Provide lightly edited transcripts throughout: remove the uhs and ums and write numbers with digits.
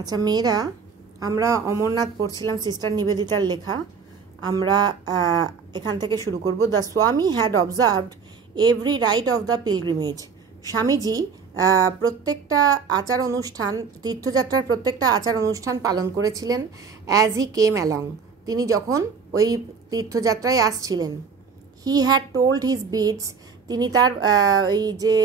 আচ্ছা মেয়েরা, আমরা অমরনাথ পড়ছিলাম সিস্টার নিবেদিতার লেখা। আমরা এখান থেকে শুরু করব। দ্য স্বামী had observed every right of the pilgrimage. Swamiji প্রত্যেকটা আচার অনুষ্ঠান, তীর্থযাত্রার প্রত্যেকটা আচার অনুষ্ঠান পালন করেছিলেন অ্যাজ হি কেম অ্যালং, তিনি যখন ওই তীর্থযাত্রায় আসছিলেন। He had told his beads, তিনি তার ওই যে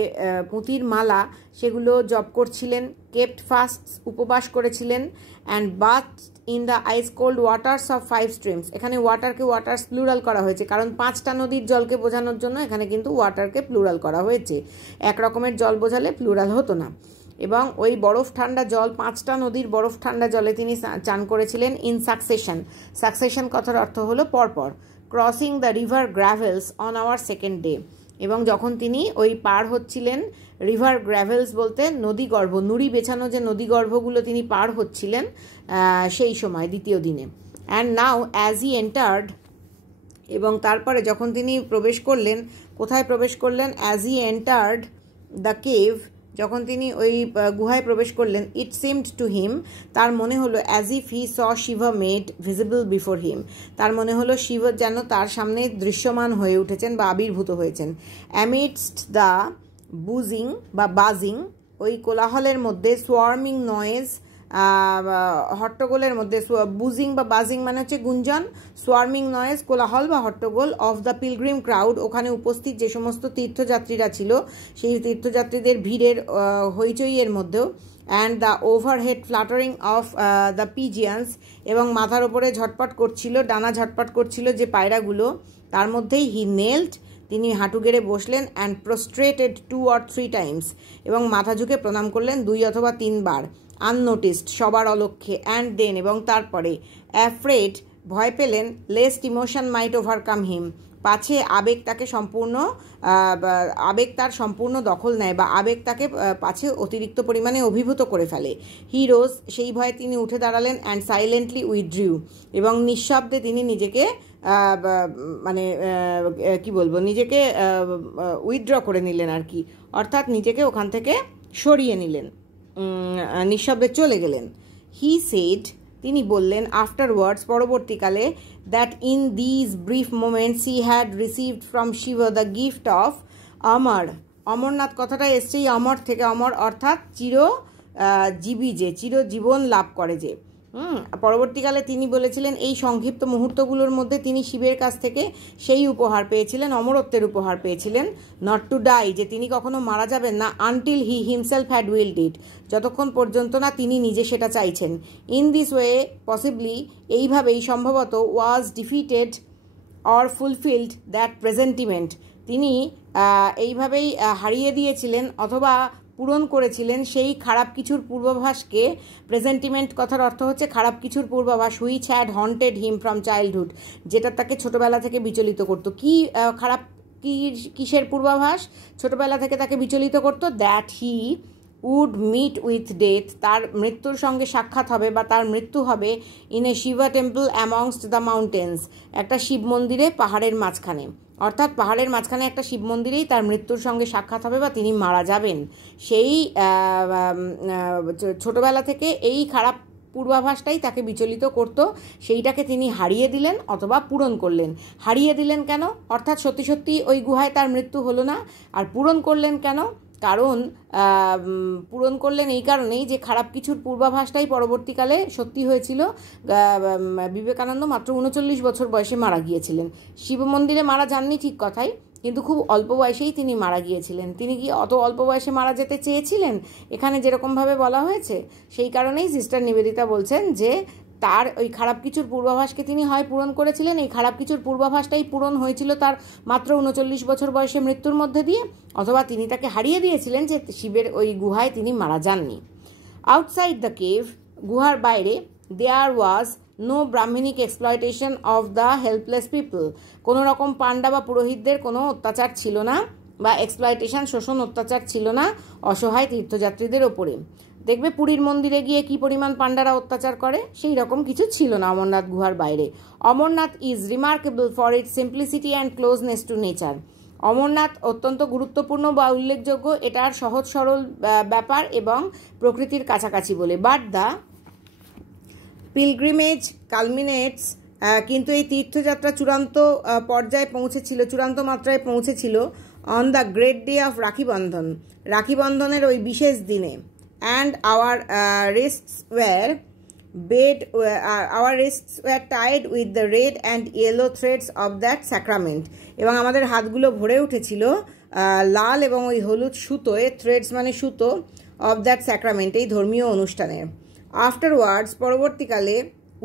পুঁতির মালা সেগুলো জপ করছিলেন। কেপ্ট ফাস্ট, উপবাস করেছিলেন। And bath in the ice cold waters of 5 streams. এখানে ওয়াটারকে ওয়াটার্স প্লুরাল করা হয়েছে, কারণ 5টা নদীর জলকে বোঝানোর জন্য এখানে কিন্তু ওয়াটারকে প্লুরাল করা হয়েছে। এক রকমের জল বোঝালে প্লুরাল হতো না। এবং ওই বরফ ঠান্ডা জল, 5টা নদীর বরফ ঠান্ডা জলে তিনি চান করেছিলেন ইন সাকসেশন। সাকসেশন কথার অর্থ হলো পরপর। Crossing the river gravels on our second day. এবং যখন তিনি ওই পার হচ্ছিলেন, রিভার গ্র্যাভেলস বলতে নদীগর্ভ, নুড়ি বেছানো যে নদীগর্ভগুলো তিনি পার হচ্ছিলেন সেই সময়, দ্বিতীয় দিনে। And now as he entered, এবং তারপরে যখন তিনি প্রবেশ করলেন, কোথায় প্রবেশ করলেন? As he entered the cave, যখন তিনি ওই গুহায় প্রবেশ করলেন, ইট সিমড টু হিম, তার মনে হলো, as if he saw Shiva made visible before him, তার মনে হলো শিব যেন তার সামনে দৃশ্যমান হয়ে উঠেছেন বা আবির্ভূত হয়েছেন। অ্যামিডস্ট দ্য বুজিং বা বাজিং, ওই কোলাহলের মধ্যে, সোয়ার্মিং নয়েজ, হট্টগোলের মধ্যে, বুজিং বা বাজিং মানে হচ্ছে গুঞ্জন, সোয়ার্মিং নয়েজ কোলাহল বা হট্টগোল, অফ দ্য পিলগ্রিম ক্রাউড, ওখানে উপস্থিত যে সমস্ত তীর্থযাত্রীরা ছিল সেই তীর্থযাত্রীদের ভিড়ের হইচইয়ের মধ্যেও। And the overhead fluttering of the pigeons, এবং মাথার ওপরে ঝটপট করছিল, ডানা ঝটপট করছিল যে পায়রাগুলো, তার মধ্যেই হি নেল্ড, তিনি হাঁটু গেড়ে বসলেন। অ্যান্ড প্রস্ট্রেটেড 2 or 3 টাইমস, এবং মাথা ঝুঁকে প্রণাম করলেন 2 অথবা 3 বার। আননোটিসড, সবার অলক্ষ্যে। অ্যান্ড দেন, এবং তারপরে। অ্যাফ্রেড, ভয় পেলেন। লেস্ট ইমোশন মাইট ওভারকাম হিম, পাছে আবেগ তাকে সম্পূর্ণ আবেগ তার সম্পূর্ণ দখল নেয়, বা আবেগ তাকে পাছে অতিরিক্ত পরিমাণে অভিভূত করে ফেলে। হিরোজ, সেই ভয়ে তিনি উঠে দাঁড়ালেন। অ্যান্ড সাইলেন্টলি উইথড্রিউ, এবং নিঃশব্দে তিনি নিজেকে মানে কি বলবো, নিজেকে উইথড্র করে নিলেন আর কি, অর্থাৎ নিজেকে ওখান থেকে সরিয়ে নিলেন, নিঃশব্দে চলে গেলেন। হি সেড, তিনি বললেন, আফটারওয়ার্ডস, পরবর্তীকালে, that in these brief moments he had received from Shiva the gift of Amar. Amarnath কথাটা এসছেই অমর থেকে, অমর অর্থাৎ চিরজীবী, যে চিরজীবন লাভ করে যে। পরবর্তীকালে তিনি বলেছিলেন, এই সংক্ষিপ্ত মুহূর্তগুলোর মধ্যে তিনি শিবের কাছ থেকে সেই উপহার পেয়েছিলেন, অমরত্বের উপহার পেয়েছিলেন। নট টু ডাই, যে তিনি কখনো মারা যাবেন না। আনটিল হি হিমসেলফ হ্যাড উইলড ইট, যতক্ষণ পর্যন্ত না তিনি নিজে সেটা চাইছেন। ইন দিস ওয়ে পসিবলি, এইভাবেই সম্ভবত, ওয়াজ ডিফিটেড অর ফুলফিলড দ্যাট প্রেজেন্টিমেন্ট, তিনি এইভাবেই হারিয়ে দিয়েছিলেন অথবা পূরণ করেছিলেন সেই খারাপ কিছুর পূর্বাভাসকে। প্রেজেন্টিমেন্ট কথার অর্থ হচ্ছে খারাপ কিছুর পূর্বাভাস। Which had haunted him from childhood, যেটা তাকে ছোটবেলা থেকে বিচলিত করতো। কি খারাপ, কিসের পূর্বাভাস ছোটবেলা থেকে তাকে বিচলিত করতো? That he would meet with death, তার মৃত্যুর সঙ্গে সাক্ষাৎ হবে বা তার মৃত্যু হবে। In a Shiva temple amongst the mountains, একটা শিব মন্দিরে পাহাড়ের মাঝখানে, অর্থাৎ পাহাড়ের মাঝখানে একটা শিব মন্দিরেই তার মৃত্যুর সঙ্গে সাক্ষাৎ হবে বা তিনি মারা যাবেন। সেই ছোটবেলা থেকে এই খারাপ পূর্বাভাসটাই তাকে বিচলিত করত, সেইটাকে তিনি হারিয়ে দিলেন অথবা পূরণ করলেন। হারিয়ে দিলেন কেন? অর্থাৎ সত্যি সত্যি ওই গুহায় তার মৃত্যু হলো না। আর পূরণ করলেন কেন? কারণ পূরণ করলেন এই কারণেই যে খারাপ কিছুর পূর্বাভাসটাই পরবর্তীকালে সত্যি হয়েছিল। বিবেকানন্দ মাত্র 39 বছর বয়সে মারা গিয়েছিলেন। শিব মন্দিরে মারা যাননি ঠিক কথাই, কিন্তু খুব অল্প বয়সেই তিনি মারা গিয়েছিলেন। তিনি কি অত অল্প বয়সে মারা যেতে চেয়েছিলেন এখানে যেরকমভাবে বলা হয়েছে? সেই কারণেই সিস্টার নিবেদিতা বলছেন যে তার ওই খারাপ কিছুর পূর্বাভাসকে তিনি হয় পূরণ করেছিলেন, এই খারাপ কিছুর পূর্বাভাসটাই পূরণ হয়েছিল তার মাত্র 39 বছর বয়সে মৃত্যুর মধ্যে দিয়ে, অথবা তিনি তাকে হারিয়ে দিয়েছিলেন যে শিবের ওই গুহায় তিনি মারা যাননি। আউটসাইড দ্য কেভ, গুহার বাইরে, there was no Brahmanic exploitation of the helpless people, কোনো রকম পান্ডা বা পুরোহিতদের কোনো অত্যাচার ছিল না, বা এক্সপ্লয়টেশন, শোষণ, অত্যাচার ছিল না অসহায় তীর্থযাত্রীদের ওপরে। দেখবে পুরীর মন্দিরে গিয়ে কি পরিমাণ পান্ডারা অত্যাচার করে, সেই রকম কিছু ছিল না অমরনাথ গুহার বাইরে। Amarnath is remarkable for its simplicity and closeness two nature, Amarnath অত্যন্ত গুরুত্বপূর্ণ বা উল্লেখযোগ্য এটার সহজ সরল ব্যাপার এবং প্রকৃতির কাছাকাছি বলে। বাট দ্য পিলগ্রিমেজ কালমিনেটস, কিন্তু এই তীর্থযাত্রা চূড়ান্ত পর্যায়ে পৌঁছেছিল, চূড়ান্ত মাত্রায় পৌঁছেছিল on the great day of Rakhi Bandhan, রাখি বন্ধনের ওই বিশেষ দিনে। And our wrists were tied with the red and yellow threads of that sacrament, এবং আমাদের হাতগুলো ভরে উঠেছিল লাল এবং ওই হলুদ সুতোয়, থ্রেডস মানে সুতো, অফ দ্যাট স্যাক্রামেন্ট এই ধর্মীয় অনুষ্ঠানের। আফটারওয়ার্ডস পরবর্তীকালে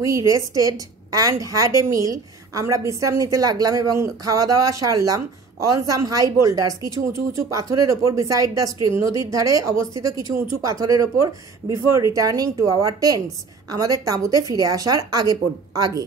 we rested and had a meal, আমরা বিশ্রাম নিতে লাগলাম এবং খাওয়া দাওয়া সারলাম। অন সাম হাই বোল্ডার্স, কিছু উঁচু উঁচু পাথরের ওপর, বিসাইড দ্য স্ট্রিম নদীর ধারে অবস্থিত কিছু উঁচু পাথরের ওপর, before returning to our tents আমাদের তাঁবুতে ফিরে আসার আগে।